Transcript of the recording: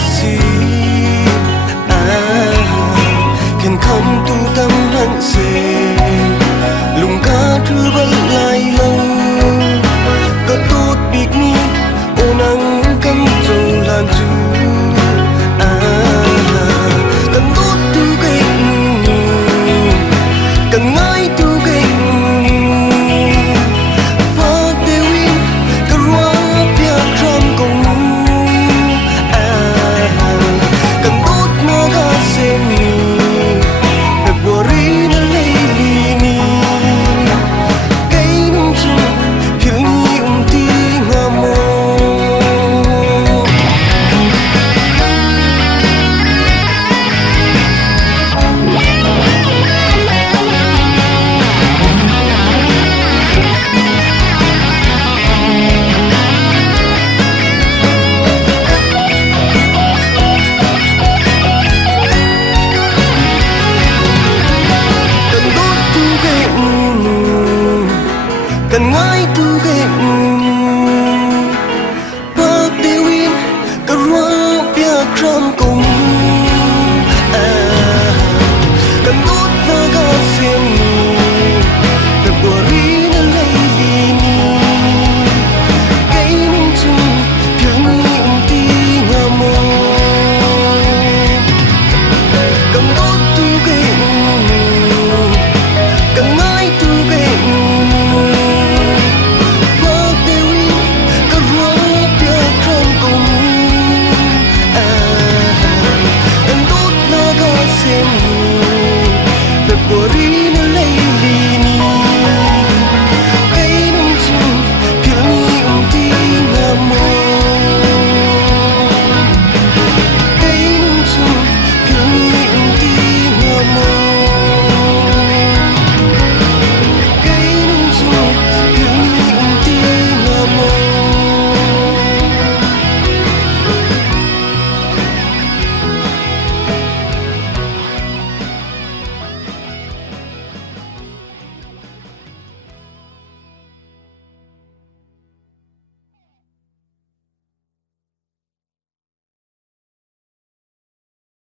si khen không tu tâm hận se lùng ca thư vẫn lại lâu có tốt biết ni ô nắng cắm dầu lan du cần tốt tu cái cần ngay tu cái và tiêu in cái hoa bia trong cùng cần tốt nó ga xem ni bùa ri nó lấy ni cái nung chung hiểu ni ti nga mo cần ngay tu cái bác tiêu in cái hoa bia trong cầu